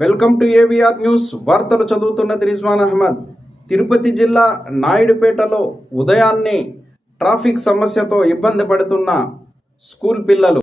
Welcome to AVR news. వార్తలు చదువుతున్నది రిజ్వాన్ అహ్మద్. తిరుపతి జిల్లా నాయుడుపేటలో ఉదయాన్నే ట్రాఫిక్ సమస్యతో ఇబ్బంది పడుతున్న స్కూల్ పిల్లలు.